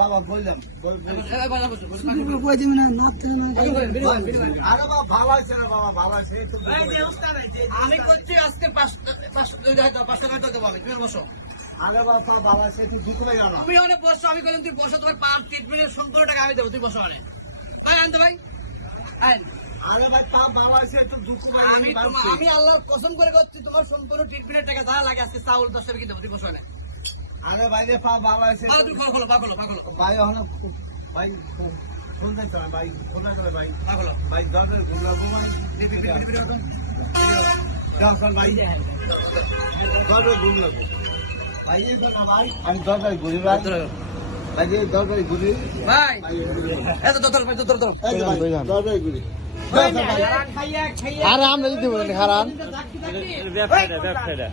বাবা বললাম আরে বাবা ভালো আছে না বাবা ভালো আছে আমি করছি আজকে 500 টাকা দেবো আমি, তুমি বসো। আরে বাবা ভালো আছে তুই দুঃখ লাগে না তুমি অনেক বসো, আমি বললাম তুই বসো, তোমার 5 ট্রিটমেন্টের 15 টাকা আমি দেবো, তুই বসো অনেক। ভাই আনতে ভাই আইন। আরে ভাই তা ভালো আছে একটু দুঃখ আমি আল্লাহর কসম করে করছি, তোমার সম্পূর্ণ ট্রিটমেন্টের টাকা যা লাগে আজকে চাউল 10 টাকা দেবো, তুই বসো অনেক। আরে ভাই রে পা ভালো আছে তুমি খোলো পাগলো ভাই হলো ভাই শুনতে চাই ভাই শুনতে চাই ভাই পাগলো ভাই দরকার ঘুরলাম ভাই দরকার ভাই দরকার ঘুরলাম ভাই এই না ভাই আমি দরকার ঘুরি ভাই ভাই এই দরকার ঘুরি ভাই এত দরকার দরকার দরকার ঘুরি খাইয়া আর আমরা যদি বলেন হারান খাইয়া